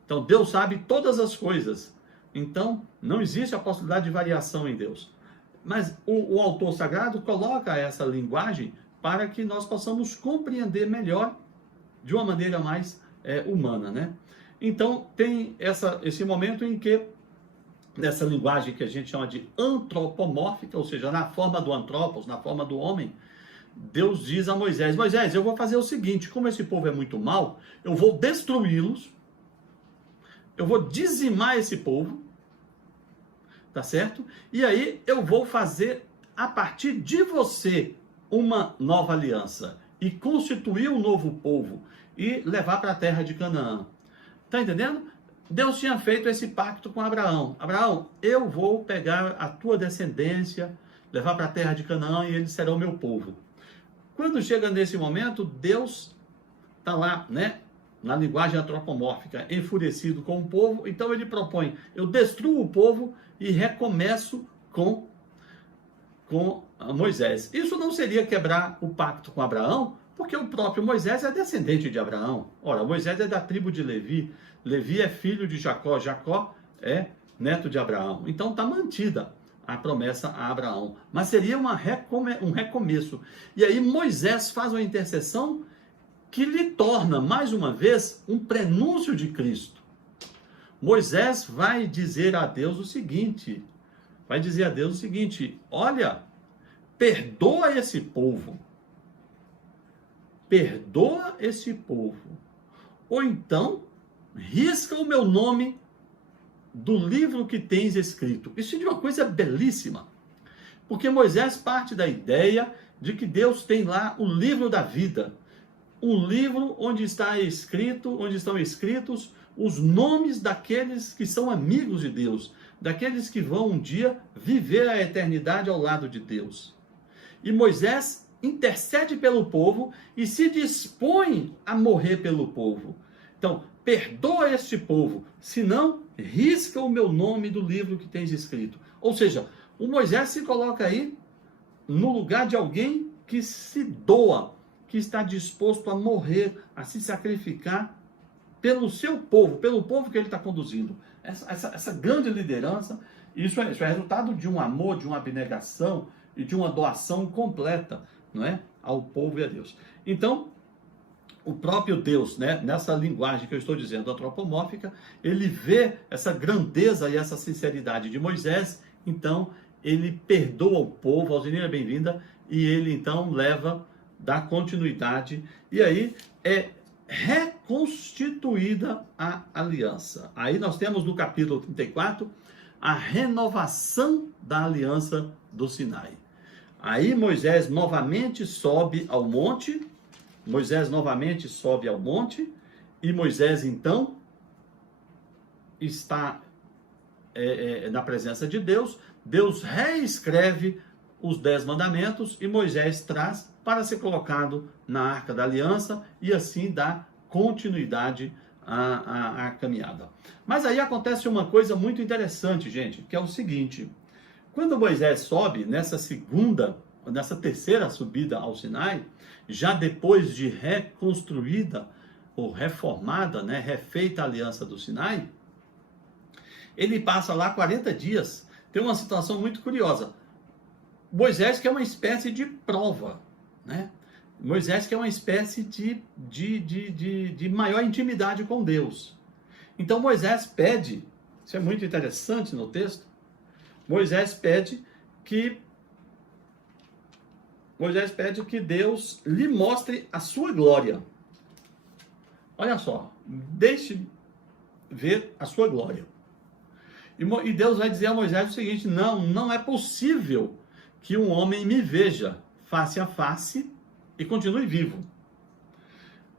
Então Deus sabe todas as coisas. Então não existe a possibilidade de variação em Deus. Mas o autor sagrado coloca essa linguagem para que nós possamos compreender melhor, de uma maneira mais humana, né? Então tem esse momento em que, nessa linguagem que a gente chama de antropomórfica, ou seja, na forma do antropos, na forma do homem, Deus diz a Moisés: Moisés, eu vou fazer o seguinte, como esse povo é muito mau, eu vou destruí-los, eu vou dizimar esse povo, tá certo? E aí eu vou fazer a partir de você uma nova aliança e constituir um novo povo e levar para a terra de Canaã. Está entendendo? Deus tinha feito esse pacto com Abraão. Abraão, eu vou pegar a tua descendência, levar para a terra de Canaã e eles serão meu povo. Quando chega nesse momento, Deus está lá, né? Na linguagem antropomórfica, enfurecido com o povo, então ele propõe, eu destruo o povo e recomeço com Moisés. Isso não seria quebrar o pacto com Abraão, porque o próprio Moisés é descendente de Abraão. Ora, Moisés é da tribo de Levi, Levi é filho de Jacó, Jacó é neto de Abraão. Então está mantida a promessa a Abraão, mas seria um recomeço. E aí Moisés faz uma intercessão que lhe torna, mais uma vez, um prenúncio de Cristo. Moisés vai dizer a Deus o seguinte, olha, perdoa esse povo, ou então, risca o meu nome do livro que tens escrito. Isso é uma coisa belíssima, porque Moisés parte da ideia de que Deus tem lá o livro da vida, um livro onde estão escritos os nomes daqueles que são amigos de Deus, daqueles que vão um dia viver a eternidade ao lado de Deus. E Moisés intercede pelo povo e se dispõe a morrer pelo povo. Então, perdoa este povo, senão risca o meu nome do livro que tens escrito. Ou seja, o Moisés se coloca aí no lugar de alguém que se doa, que está disposto a morrer, a se sacrificar pelo seu povo, pelo povo que ele está conduzindo. Essa grande liderança, isso é resultado de um amor, de uma abnegação e de uma doação completa, não é, ao povo e a Deus. Então, o próprio Deus, né, nessa linguagem que eu estou dizendo, antropomórfica, ele vê essa grandeza e essa sinceridade de Moisés, então ele perdoa o povo, Alzenira, bem-vinda, e ele então dá continuidade, e aí é reconstituída a aliança. Aí nós temos no capítulo 34 a renovação da aliança do Sinai. Aí Moisés novamente sobe ao monte, e Moisés então está na presença de Deus. Deus reescreve os 10 mandamentos e Moisés traz para ser colocado na Arca da Aliança e assim dar continuidade à caminhada. Mas aí acontece uma coisa muito interessante, gente, que é o seguinte: quando Moisés sobe nessa terceira subida ao Sinai, já depois de reconstruída ou reformada, né, refeita a aliança do Sinai, ele passa lá 40 dias. Tem uma situação muito curiosa. Moisés que é uma espécie de prova, né? Moisés que é uma espécie de maior intimidade com Deus. Então Moisés pede, isso é muito interessante no texto, Moisés pede que Deus lhe mostre a sua glória. Olha só, deixe ver a sua glória. E Deus vai dizer a Moisés o seguinte: não é possível que um homem me veja face a face e continue vivo.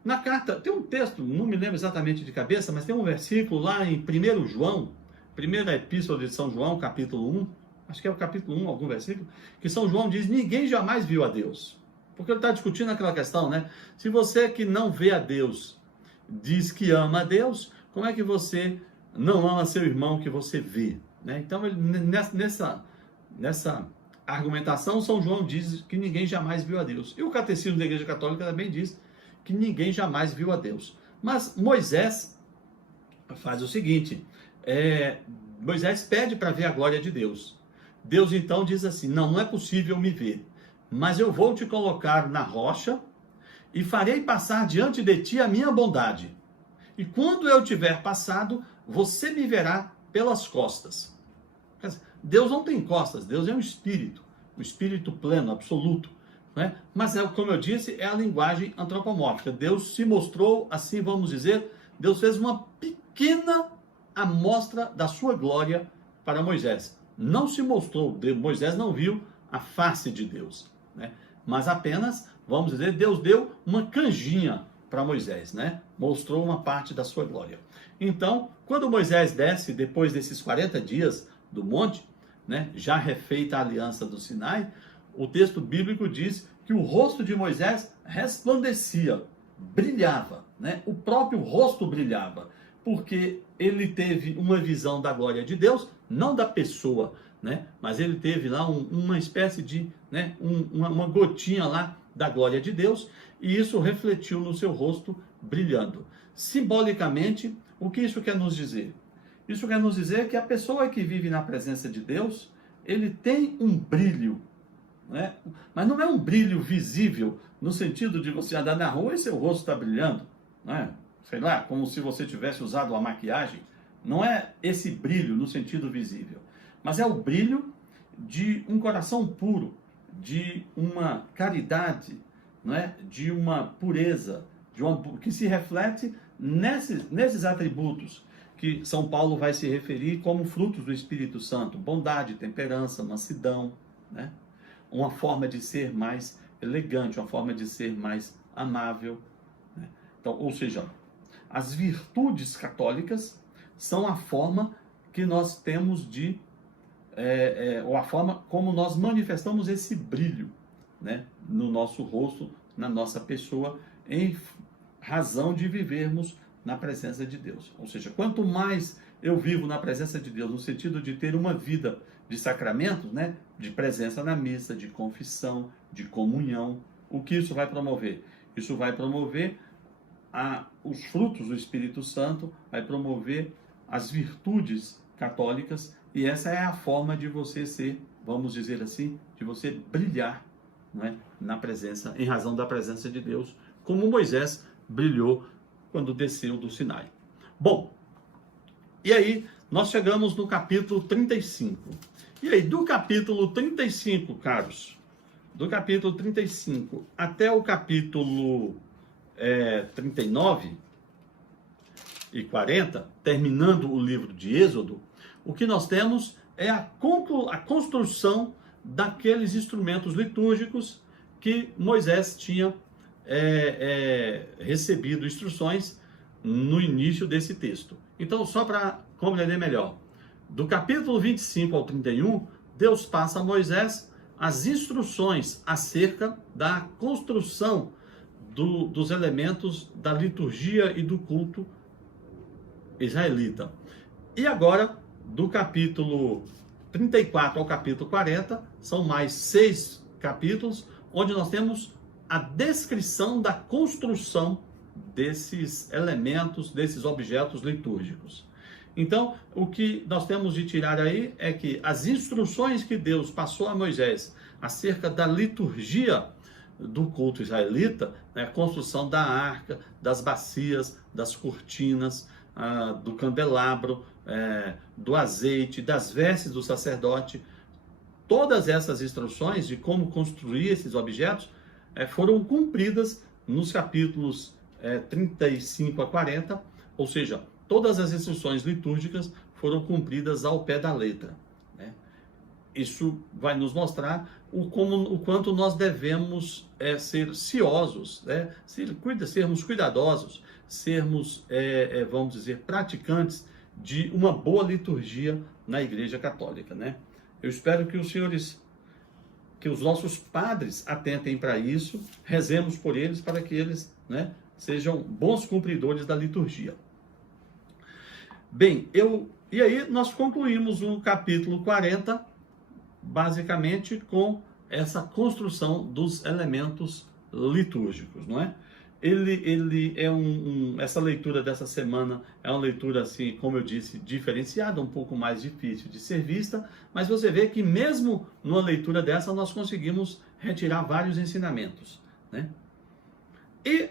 Na carta, tem um texto, não me lembro exatamente de cabeça, mas tem um versículo lá em 1 João, primeira epístola de São João, capítulo 1, acho que é o capítulo 1, algum versículo, que São João diz: ninguém jamais viu a Deus. Porque ele está discutindo aquela questão, né? Se você que não vê a Deus diz que ama a Deus, como é que você não ama seu irmão que você vê? Né? Então, nessa argumentação, São João diz que ninguém jamais viu a Deus. E o Catecismo da Igreja Católica também diz que ninguém jamais viu a Deus. Mas Moisés faz o seguinte, Moisés pede para ver a glória de Deus. Deus então diz assim: não é possível me ver, mas eu vou te colocar na rocha e farei passar diante de ti a minha bondade. E quando eu tiver passado, você me verá pelas costas. Deus não tem costas, Deus é um espírito pleno, absoluto. Né? Mas, como eu disse, é a linguagem antropomórfica. Deus se mostrou, assim vamos dizer, Deus fez uma pequena amostra da sua glória para Moisés. Não se mostrou, Moisés não viu a face de Deus, né? Mas apenas, vamos dizer, Deus deu uma canjinha para Moisés, né? Mostrou uma parte da sua glória. Então, quando Moisés desce, depois desses 40 dias do monte, né, já refeita a aliança do Sinai, o texto bíblico diz que o rosto de Moisés resplandecia, brilhava, né? O próprio rosto brilhava, porque ele teve uma visão da glória de Deus, não da pessoa, né? Mas ele teve lá uma espécie de, né, uma gotinha lá da glória de Deus, e isso refletiu no seu rosto brilhando. Simbolicamente, o que isso quer nos dizer? Isso quer nos dizer que a pessoa que vive na presença de Deus, ele tem um brilho, né? Mas não é um brilho visível, no sentido de você andar na rua e seu rosto está brilhando, né? Sei lá, como se você tivesse usado uma maquiagem. Não é esse brilho no sentido visível, mas é o brilho de um coração puro, de uma caridade, não é? De uma pureza, que se reflete nesses atributos que São Paulo vai se referir como frutos do Espírito Santo: bondade, temperança, mansidão, né? Uma forma de ser mais elegante, uma forma de ser mais amável, né? Então, ou seja, as virtudes católicas são a forma que nós temos de, ou a forma como nós manifestamos esse brilho, né, no nosso rosto, na nossa pessoa, em razão de vivermos na presença de Deus. Ou seja, quanto mais eu vivo na presença de Deus, no sentido de ter uma vida de sacramentos, né, de presença na missa, de confissão, de comunhão, o que isso vai promover? Isso vai promover os frutos do Espírito Santo, vai promover as virtudes católicas, e essa é a forma de você ser, vamos dizer assim, de você brilhar, né, na presença, em razão da presença de Deus, como Moisés brilhou quando desceu do Sinai. Bom, e aí nós chegamos no capítulo 35. E aí, do capítulo 35, caros, do capítulo 35 até o capítulo 39 e 40, terminando o livro de Êxodo, o que nós temos é a construção daqueles instrumentos litúrgicos que Moisés tinha recebido instruções no início desse texto. Então, só para compreender melhor, do capítulo 25 ao 31, Deus passa a Moisés as instruções acerca da construção dos elementos da liturgia e do culto israelita. E agora, do capítulo 34 ao capítulo 40, são mais 6 capítulos, onde nós temos a descrição da construção desses elementos, desses objetos litúrgicos. Então, o que nós temos de tirar aí é que as instruções que Deus passou a Moisés acerca da liturgia do culto israelita, né, a construção da arca, das bacias, das cortinas, do candelabro, do azeite, das vestes do sacerdote, todas essas instruções de como construir esses objetos foram cumpridas nos capítulos 35 a 40, ou seja, todas as instruções litúrgicas foram cumpridas ao pé da letra, né? Isso vai nos mostrar o quanto nós devemos ser ciosos, né? Sermos cuidadosos, sermos, vamos dizer, praticantes de uma boa liturgia na Igreja Católica, né? Eu espero que os senhores, que os nossos padres atentem para isso, rezemos por eles para que eles, né, sejam bons cumpridores da liturgia. Bem, e aí nós concluímos o capítulo 40, basicamente com essa construção dos elementos litúrgicos, não é? Ele é essa leitura dessa semana é uma leitura, assim, como eu disse, diferenciada, um pouco mais difícil de ser vista, mas você vê que mesmo numa leitura dessa nós conseguimos retirar vários ensinamentos, né? E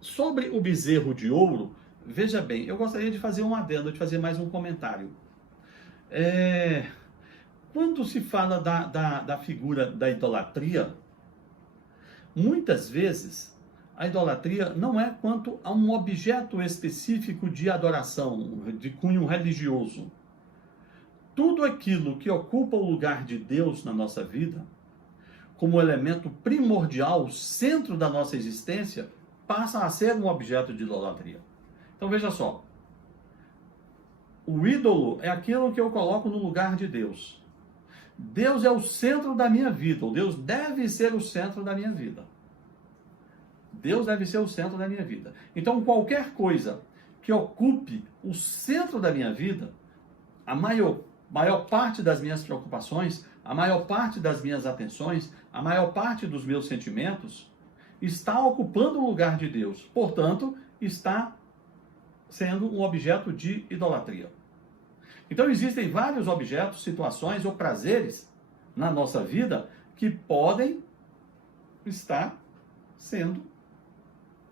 sobre o bezerro de ouro, veja bem, eu gostaria de fazer um adendo, de fazer mais um comentário. Quando se fala da figura da idolatria, muitas vezes a idolatria não é quanto a um objeto específico de adoração, de cunho religioso. Tudo aquilo que ocupa o lugar de Deus na nossa vida, como elemento primordial, o centro da nossa existência, passa a ser um objeto de idolatria. Então veja só, o ídolo é aquilo que eu coloco no lugar de Deus. Deus é o centro da minha vida, ou Deus deve ser o centro da minha vida. Deus deve ser o centro da minha vida. Então qualquer coisa que ocupe o centro da minha vida, a maior parte das minhas preocupações, a maior parte das minhas atenções, a maior parte dos meus sentimentos, está ocupando o lugar de Deus. Portanto, está sendo um objeto de idolatria. Então existem vários objetos, situações ou prazeres na nossa vida que podem estar sendo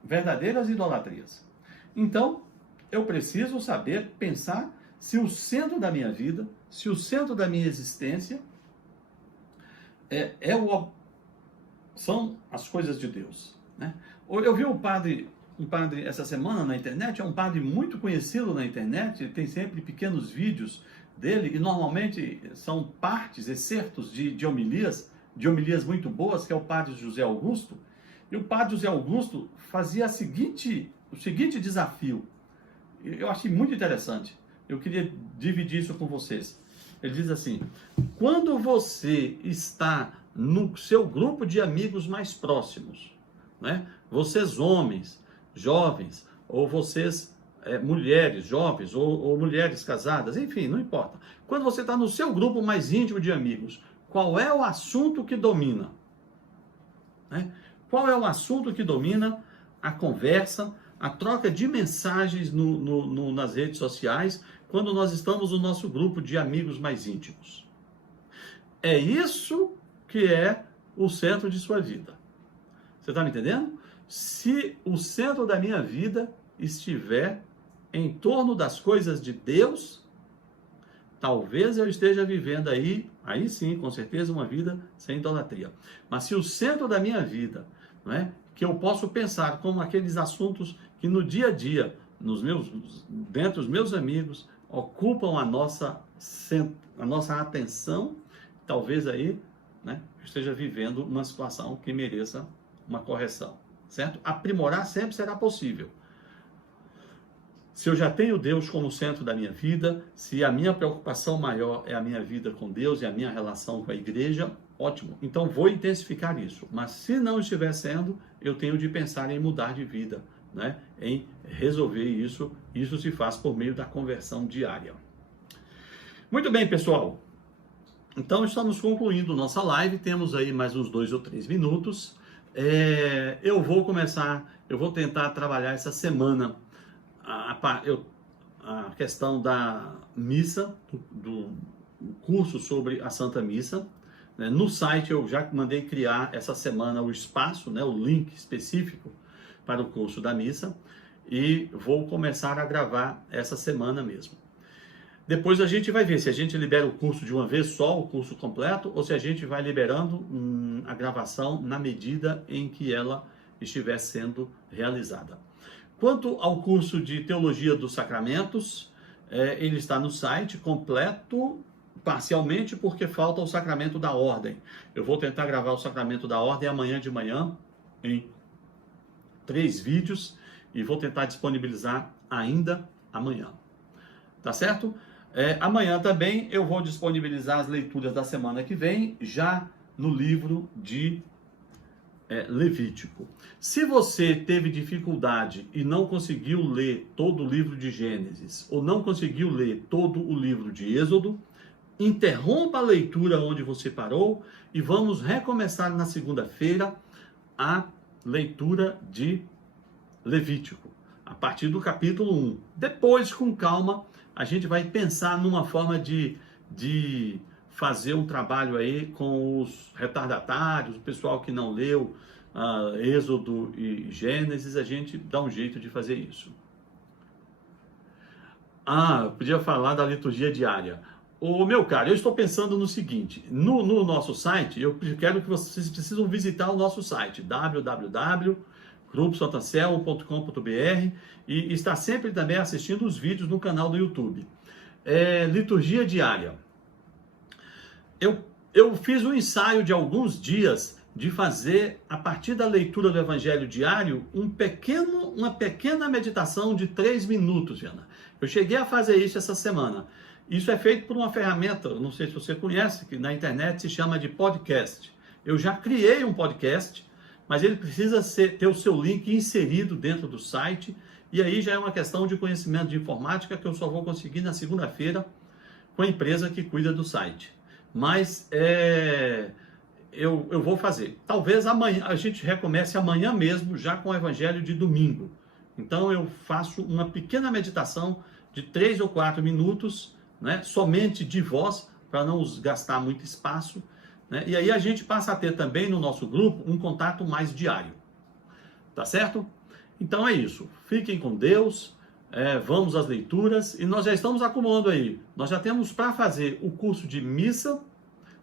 verdadeiras idolatrias. Então, eu preciso saber pensar se o centro da minha vida, se o centro da minha existência são as coisas de Deus, né? Eu vi um padre essa semana na internet, é um padre muito conhecido na internet, tem sempre pequenos vídeos dele, e normalmente são partes, excertos de homilias muito boas, que é o padre José Augusto. E o padre José Augusto fazia o seguinte desafio, eu achei muito interessante, eu queria dividir isso com vocês. Ele diz assim: quando você está no seu grupo de amigos mais próximos, né? Vocês homens, jovens, ou vocês mulheres jovens, ou mulheres casadas, enfim, não importa. Quando você está no seu grupo mais íntimo de amigos, qual é o assunto que domina? Né? Qual é o assunto que domina a conversa, a troca de mensagens nas redes sociais, quando nós estamos no nosso grupo de amigos mais íntimos? É isso que é o centro de sua vida. Você está me entendendo? Se o centro da minha vida estiver em torno das coisas de Deus, talvez eu esteja vivendo aí sim, com certeza, uma vida sem idolatria. Mas se o centro da minha vida, não é, que eu posso pensar como aqueles assuntos que no dia a dia, dentre os meus amigos, ocupam a nossa atenção, talvez aí, né, eu esteja vivendo uma situação que mereça uma correção, certo? Aprimorar sempre será possível. Se eu já tenho Deus como centro da minha vida, se a minha preocupação maior é a minha vida com Deus e a minha relação com a igreja, ótimo. Então vou intensificar isso. Mas se não estiver sendo, eu tenho de pensar em mudar de vida, né? Em resolver isso. Isso se faz por meio da conversão diária. Muito bem, pessoal. Então estamos concluindo nossa live. Temos aí mais uns 2 ou 3 minutos. Eu vou tentar trabalhar essa semana a questão da missa, do curso sobre a Santa Missa. No site eu já mandei criar essa semana o espaço, né, o link específico para o curso da missa, e vou começar a gravar essa semana mesmo. Depois a gente vai ver se a gente libera o curso de uma vez só, o curso completo, ou se a gente vai liberando a gravação na medida em que ela estiver sendo realizada. Quanto ao curso de Teologia dos Sacramentos, ele está no site completo, parcialmente, porque falta o Sacramento da Ordem. Eu vou tentar gravar o Sacramento da Ordem amanhã de manhã, em 3 vídeos, e vou tentar disponibilizar ainda amanhã. Tá certo? Amanhã também eu vou disponibilizar as leituras da semana que vem, já no livro de Levítico. Se você teve dificuldade e não conseguiu ler todo o livro de Gênesis, ou não conseguiu ler todo o livro de Êxodo, interrompa a leitura onde você parou e vamos recomeçar na segunda-feira a leitura de Levítico, a partir do capítulo 1. Depois, com calma, a gente vai pensar numa forma de fazer um trabalho aí com os retardatários, o pessoal que não leu Êxodo e Gênesis, a gente dá um jeito de fazer isso. Eu podia falar da liturgia diária. Meu caro, eu estou pensando no seguinte, no nosso site, eu quero que vocês precisam visitar o nosso site, www.gruposantaselmo.com.br, e está sempre também assistindo os vídeos no canal do YouTube. Liturgia diária. eu fiz um ensaio de alguns dias de fazer, a partir da leitura do Evangelho diário, uma pequena meditação de 3 minutos, Jana. Eu cheguei a fazer isso essa semana. Isso é feito por uma ferramenta, não sei se você conhece, que na internet se chama de podcast. Eu já criei um podcast, mas ele precisa ter o seu link inserido dentro do site, e aí já é uma questão de conhecimento de informática que eu só vou conseguir na segunda-feira com a empresa que cuida do site. Mas eu vou fazer. Talvez amanhã, a gente recomece amanhã mesmo, já com o Evangelho de domingo. Então eu faço uma pequena meditação de 3 ou 4 minutos, né, somente de voz, para não gastar muito espaço, né, e aí a gente passa a ter também no nosso grupo um contato mais diário. Tá certo? Então é isso. Fiquem com Deus, vamos às leituras, e nós já estamos acumulando aí. Nós já temos para fazer o curso de missa,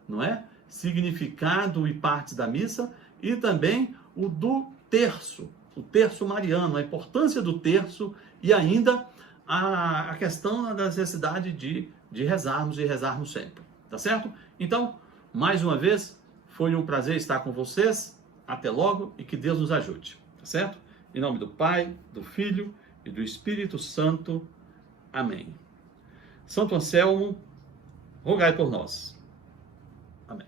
não é? Significado e partes da missa, e também o do terço, o terço mariano, a importância do terço, e ainda a questão da necessidade de rezarmos e rezarmos sempre. Tá certo? Então, mais uma vez, foi um prazer estar com vocês. Até logo e que Deus nos ajude. Tá certo? Em nome do Pai, do Filho e do Espírito Santo. Amém. Santo Anselmo, rogai por nós. Amém.